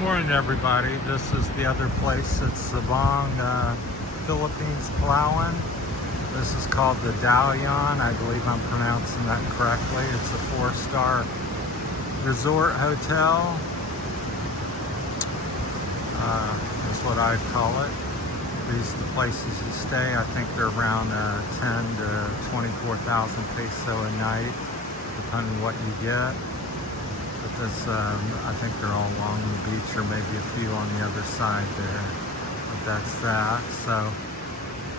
Morning, everybody. This is the other place. It's Sabang, Philippines, Palawan. This is called the Daluyon. I believe I'm pronouncing that correctly. It's a 4-star resort hotel. That's what I call it. These are the places you stay. I think they're around 10 to 24,000 peso a night, depending on what you get. But this, I think they're all along the beach, or maybe a few on the other side there. But that's that. So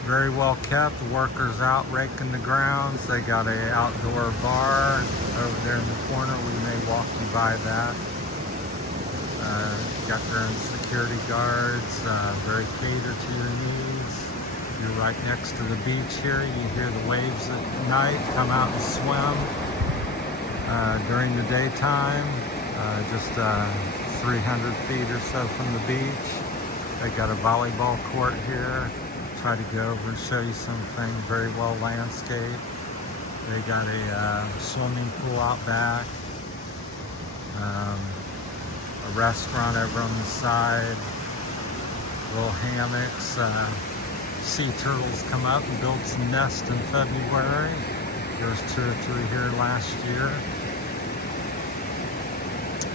very well kept. The workers out raking the grounds. They got a outdoor bar over there in the corner. We may walk you by that. Got their own security guards. Very catered to your needs. You're right next to the beach here. You hear the waves at night. Come out and swim. During the daytime, just 300 feet or so from the beach. They got a volleyball court here. Try to go over and show you something. Very well landscaped. They got a swimming pool out back. A restaurant over on the side. Little hammocks. Sea turtles come up and build some nests in February. There was 2 or 3 here last year.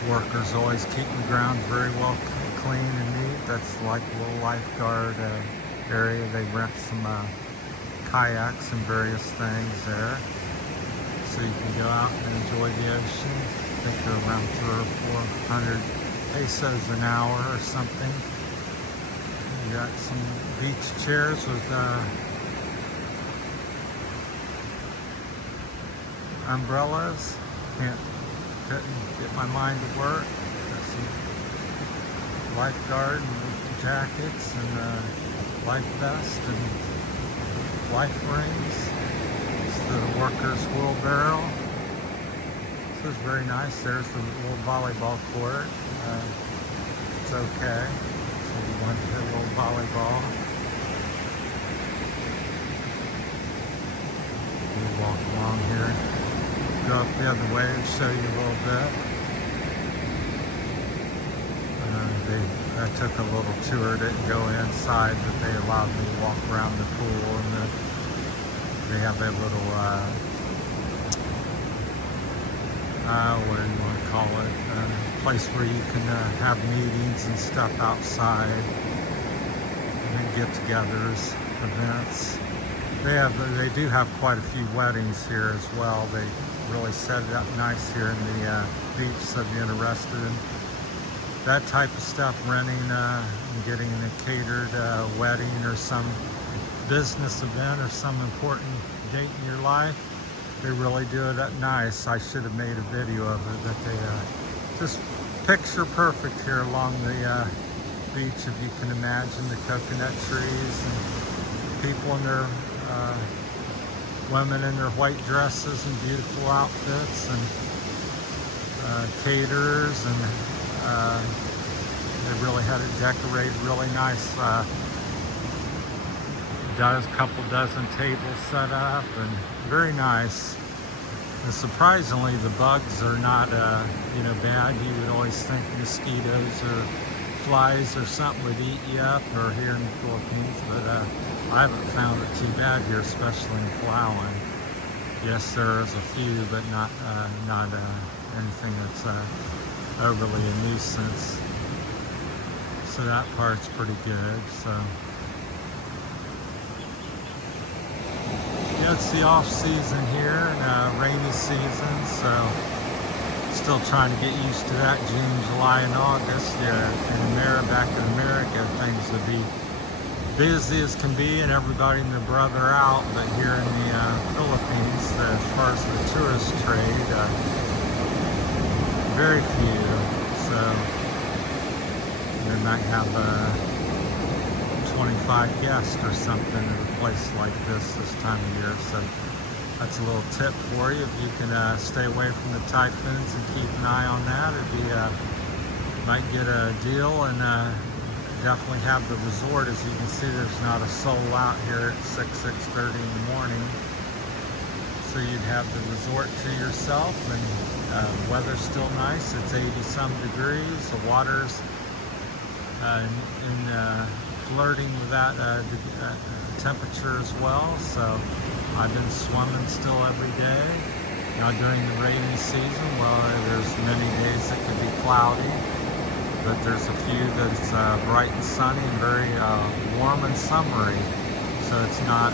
Workers always keep the ground very well clean and neat. That's like a little lifeguard area. They rent some kayaks and various things there. So you can go out and enjoy the ocean. I think they're around 300 or 400 pesos an hour or something. You got some beach chairs with umbrellas. Couldn't get my mind to work. Got some lifeguard and jackets and life vest and life rings. It's the workers' wheelbarrow. This is very nice. There's the little volleyball court. It's okay. So you want to play a little volleyball. We'll walk along here. Go up the other way and show you a little bit. I took a little tour, didn't go inside, but they allowed me to walk around the pool, and they have a little, what do you want to call it, place where you can have meetings and stuff outside, and get-togethers, events. They do have quite a few weddings here as well. They really set it up nice here in the beach, so if you're interested in that type of stuff, renting and getting a catered wedding or some business event or some important date in your life, they really do it up nice. I should have made a video of it, but they just picture perfect here along the beach, if you can imagine the coconut trees and people in their women in their white dresses and beautiful outfits, and caterers, and they really had it decorated really nice. Couple dozen tables set up, and very nice. And surprisingly, the bugs are not bad. You would always think mosquitoes or flies or something would eat you up, or here in the Philippines, but I haven't found it too bad here, especially in Palawan. Yes, there is a few, but not anything that's overly a nuisance. So that part's pretty good. So yeah, it's the off season here, and rainy season. So still trying to get used to that. June, July, and August. Back in America, things would be busy as can be, and everybody and their brother out. But here in the Philippines, as far as the tourist trade, very few. So they might have 25 guests or something in a place like this time of year. So that's a little tip for you. If you can stay away from the typhoons and keep an eye on that, might get a deal, and definitely have the resort. As you can see, there's not a soul out here at 6:30 in the morning. So you'd have the resort to yourself, and weather's still nice. It's 80 some degrees. The water's flirting with that temperature as well. So I've been swimming still every day. Now during the rainy season, well, there's many days that can be cloudy, but there's a few that's bright and sunny and very warm and summery. So it's not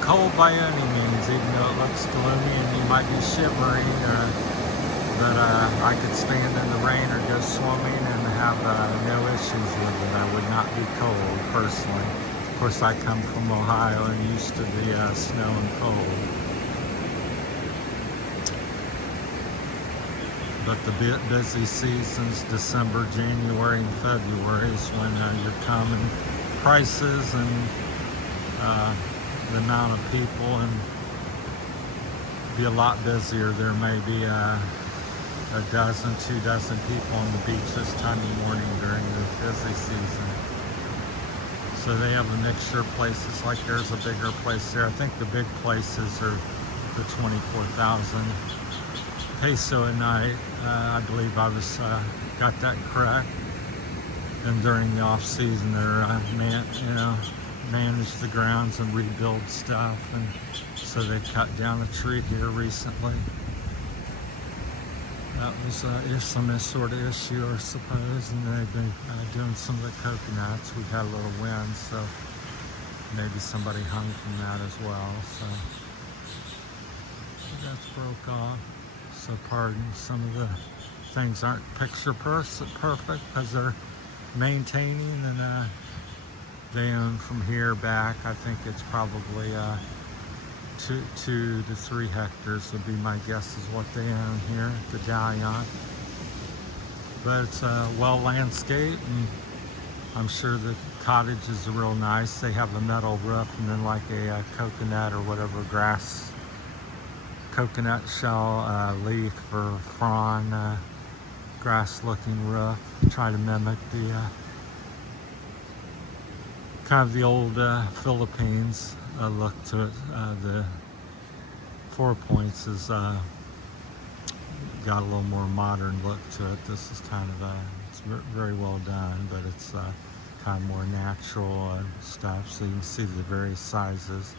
cold by any means, even though it looks gloomy and you might be shivering. But I could stand in the rain or go swimming and have no issues with it. I would not be cold personally. Of course, I come from Ohio and used to the snow and cold. But the busy seasons, December, January, and February, is when your common prices and the amount of people, and be a lot busier. There may be a dozen, 2 dozen people on the beach this time of morning during the busy season. So they have a mixture of places. Like there's a bigger place there. I think the big places are the 24,000 peso a night. I believe I was got that correct. And during the off season, they're manage the grounds and rebuild stuff, and so they cut down a tree here recently. That was some sort of issue, I suppose, and they've been doing some of the coconuts. We've had a little wind, so maybe somebody hung from that as well. So that's broke off. So pardon, some of the things aren't picture perfect because they're maintaining, and they own from here back. I think it's probably 2 to 3 hectares would be my guess is what they own here at the Daluyon. But it's well landscaped, and I'm sure the cottages are real nice. They have a metal roof and then like a coconut or whatever grass, coconut shell leaf or frond grass looking roof. Try to mimic the kind of the old Philippines look to it. The 4 Points has got a little more modern look to it. This is kind of it's very well done, but it's kind of more natural stuff. So you can see the various sizes.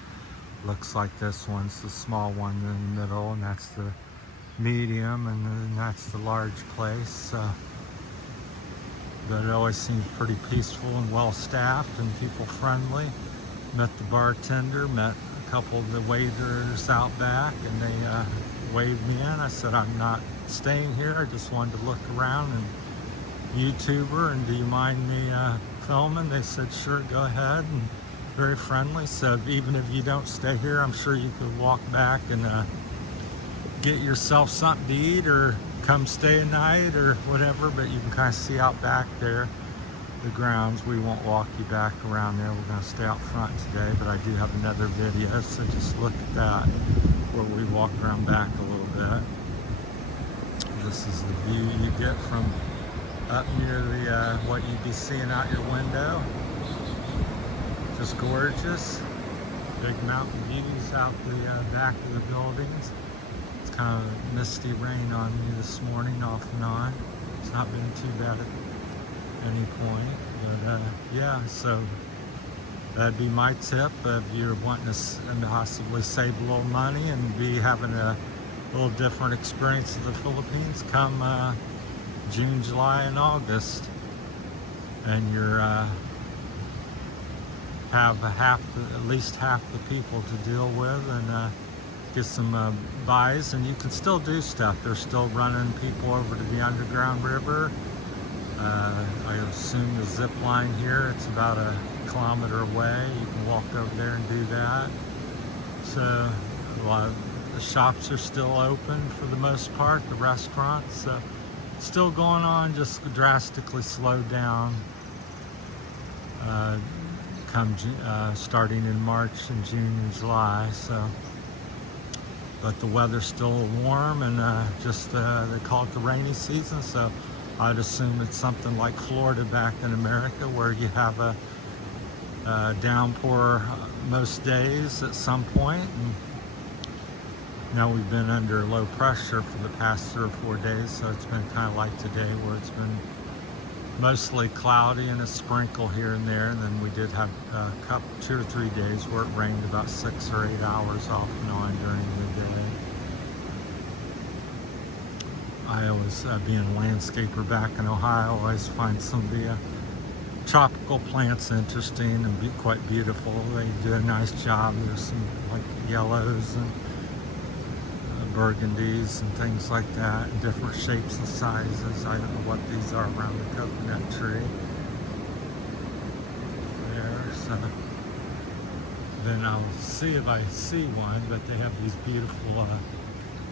Looks like this one's the small one in the middle, and that's the medium, and then that's the large place. But it always seems pretty peaceful and well staffed and people friendly. Met the bartender, met a couple of the waiters out back, and they waved me in. I said, I'm not staying here, I just wanted to look around and YouTuber, and do you mind me filming? They said, sure, go ahead, and very friendly. So even if you don't stay here, I'm sure you could walk back and get yourself something to eat or come stay a night or whatever, but you can kind of see out back there the grounds. We won't walk you back around there. We're going to stay out front today, but I do have another video, so just look at that where we walk around back a little bit. This is the view you get from up near the what you'd be seeing out your window. Just gorgeous. Big mountain views out the back of the buildings. It's kind of misty rain on me this morning, off and on. It's not been too bad at any point, but yeah, so that'd be my tip. If you're wanting to possibly save a little money and be having a little different experience of the Philippines, come June, July, and August, and you're have at least half the people to deal with, and get some buys, and you can still do stuff. They're still running people over to the underground river. I assume the zip line here, it's about a kilometer away. You can walk over there and do that. So a lot of the shops are still open for the most part, the restaurants. Still going on, just drastically slowed down starting in March and June and July. But the weather's still warm, and they call it the rainy season, so I'd assume it's something like Florida back in America, where you have a downpour most days at some point. And now we've been under low pressure for the past 3 or 4 days, so it's been kind of like today, where it's been mostly cloudy and a sprinkle here and there. And then we did have a couple, 2 or 3 days where it rained about 6 or 8 hours off and on during the day. I always, being a landscaper back in Ohio, always find some of the tropical plants interesting and quite beautiful. They do a nice job. There's some like yellows and burgundies and things like that, in different shapes and sizes. I don't know what these are around the coconut tree there. So then I'll see if I see one, but they have these beautiful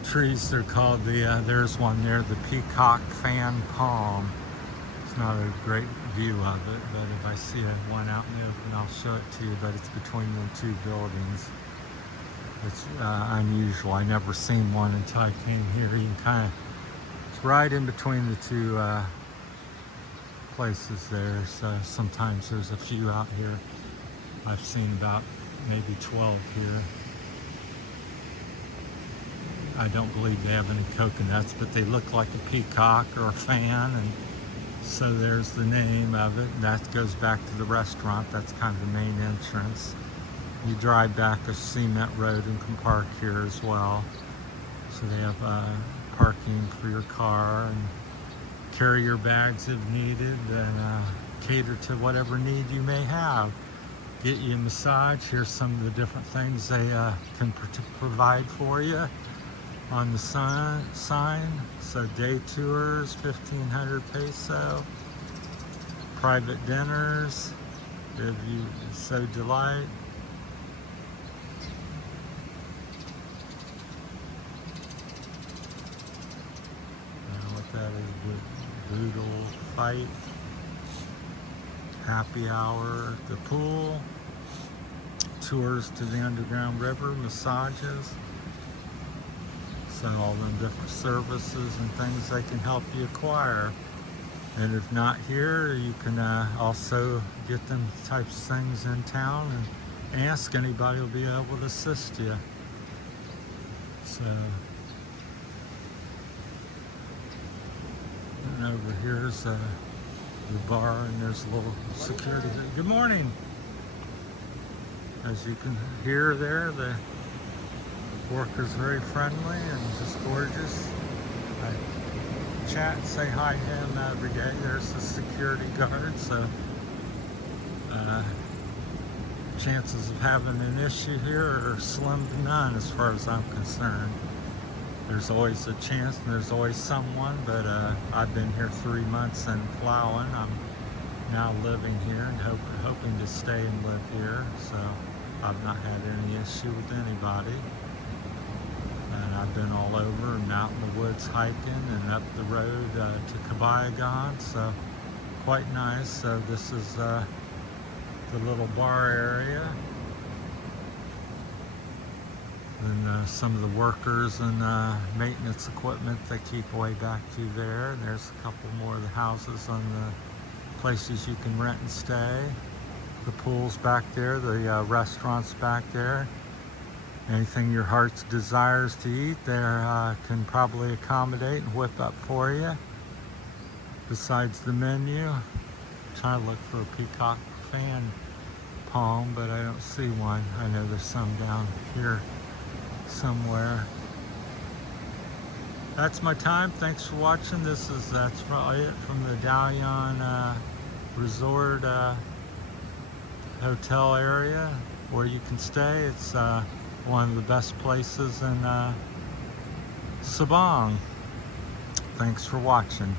trees. They're called the, there's one there, the peacock fan palm. It's not a great view of it, but if I see one out in the open, I'll show it to you. But it's between the 2 buildings. It's unusual. I never seen one until I came here. You can kind of, it's right in between the 2 places there. So sometimes there's a few out here. I've seen about maybe 12 here. I don't believe they have any coconuts, but they look like a peacock or a fan, and so there's the name of it. And that goes back to the restaurant. That's kind of the main entrance. You drive back a cement road and can park here as well. So they have parking for your car, and carry your bags if needed, and cater to whatever need you may have. Get you a massage. Here's some of the different things they can provide for you on the sign. So day tours, 1,500 peso. Private dinners, if you so delight. What that is, boodle fight. Happy hour at the pool. Tours to the underground river, massages. So all them different services and things they can help you acquire. And if not here, you can also get them types of things in town and ask anybody will be able to assist you. So, and over here's the bar, and there's a little security. Good morning. As you can hear there, the worker's very friendly and just gorgeous. I chat and say hi to him every day. There's the security guard, so chances of having an issue here are slim to none as far as I'm concerned. There's always a chance and there's always someone, but I've been here 3 months and plowing. I'm now living here and hoping to stay and live here, so I've not had any issue with anybody. And I've been all over and out in the woods hiking and up the road to Cabayugan, so quite nice. So this is the little bar area. And some of the workers and maintenance equipment they keep way back through there. And there's a couple more of the houses on the places you can rent and stay. The pool's back there, the restaurant's back there. Anything your heart's desires to eat, there can probably accommodate and whip up for you. Besides the menu, I'm trying to look for a peacock fan palm, but I don't see one. I know there's some down here somewhere. That's my time. Thanks for watching. That's probably it from the Daluyon Resort hotel area where you can stay. It's one of the best places in Sabang. Thanks for watching.